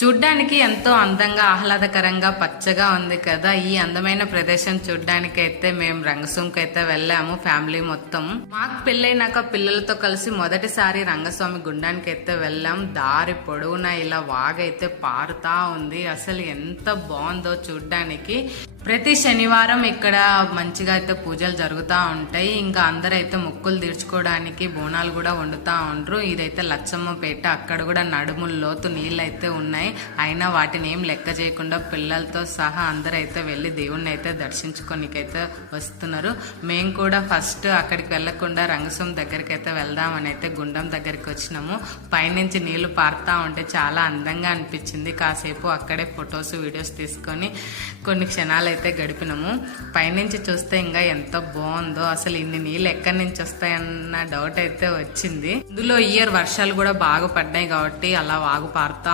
చూడ్డానికి ఎంతో అందంగా ఆహ్లాదకరంగా పచ్చగా ఉంది కదా. ఈ అందమైన ప్రదేశం చూడ్డానికి అయితే మేము రంగస్వామికి అయితే వెళ్ళాము ఫ్యామిలీ మొత్తం. మాకు పెళ్ళైనాక పిల్లలతో కలిసి మొదటిసారి రంగస్వామి గుండానికి అయితే వెళ్ళాం. దారి పొడవునా ఇలా వాగైతే పారుతా ఉంది. అసలు ఎంత బాగుందో చూడ్డానికి. ప్రతి శనివారం ఇక్కడ మంచిగా అయితే పూజలు జరుగుతూ ఉంటాయి. ఇంకా అందరైతే మొక్కులు తీర్చుకోవడానికి బోనాలు కూడా వండుతూ ఉండరు. ఇదైతే లచ్చమ్మపేట అక్కడ కూడా నడుముల లోతు నీళ్ళు అయితే ఉన్నాయి. ఉన్నాయి. అయినా వాటిని ఏం లెక్క చేయకుండా పిల్లలతో సహా అందరైతే వెళ్ళి దేవుణ్ణి అయితే దర్శించుకోనికైతే వస్తున్నారు. మేము కూడా ఫస్ట్ అక్కడికి వెళ్ళకుండా రంగస్వామి దగ్గరికి అయితే వెళ్దామని అయితే గుండం దగ్గరికి వచ్చినాము. పైనుంచి నీళ్ళు పారుతా ఉంటే చాలా అందంగా అనిపించింది. కాసేపు అక్కడే ఫొటోస్ వీడియోస్ తీసుకొని కొన్ని క్షణాలు అయితే గడిపినాము. పైనుంచి చూస్తే ఇంకా ఎంతో బాగుందో అసలు ఇన్ని నీళ్ళు ఎక్కడి నుంచి వస్తాయన్న డౌట్ అయితే వచ్చింది. ఇందులో ఇయర్ వర్షాలు కూడా బాగా పడ్డాయి కాబట్టి అలా వాగు పారుతా